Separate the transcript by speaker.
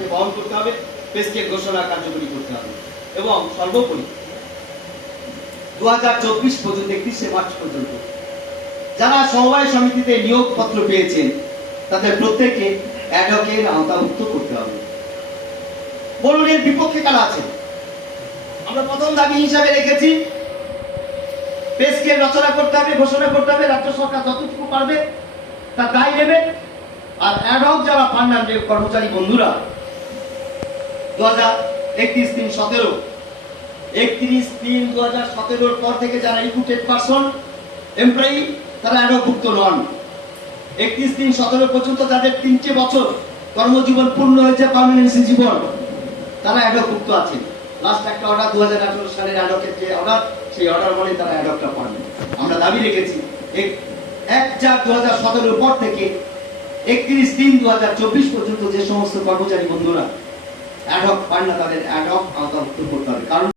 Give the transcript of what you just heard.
Speaker 1: তাকে বহন করতে হবে পেস্কের ঘোষণা কার্যকরী করতে হবে। এবং সর্বোপরি দু পর্যন্ত, একত্রিশে মার্চ পর্যন্ত যারা সমবায় সমিতিতে নিয়োগপত্র পেয়েছেন, তাদের প্রত্যেককে অ্যাডকের আওতাভুক্ত করতে হবে। বলুন এর বিপক্ষে কারা আছে আমরা প্রথম দাবি হিসাবে রেখেছি পেস্কের রচনা করতে হবে, ঘোষণা করতে হবে, রাজ্য সরকার যতটুকু পারবে তার দায় নেবে। আর অ্যাডহক যারা পার্মানেন্ট কর্মচারী বন্ধুরা একত্রিশ তিন সতেরো। একত্রিশ তিন দু হাজার সতেরোর পর থেকে যারা পার্সন, এমপ্লয়ি, তারা অ্যাডভুক্ত নন। একত্রিশ তিন সতেরো পর্যন্ত যাদের তিনটে বছর কর্মজীবন পূর্ণ হয়েছে জীবন। তারা অ্যাডভুক্ত লাস্ট একটা অর্ডার দু হাজার আঠারো সালের অ্যাডকের যে অর্ডার সেই অর্ডার বলে তারা অ্যাডকটা পাবেন আমরা দাবি রেখেছি এক চার দু হাজার সতেরোর পর থেকে একত্রিশ তিন দু হাজার চব্বিশ পর্যন্ত যে সমস্ত কর্মচারী বন্ধুরা অ্যাডহক ফান্ড তাদের অ্যাডক আওতাভুক্ত করতে হবে। কারণ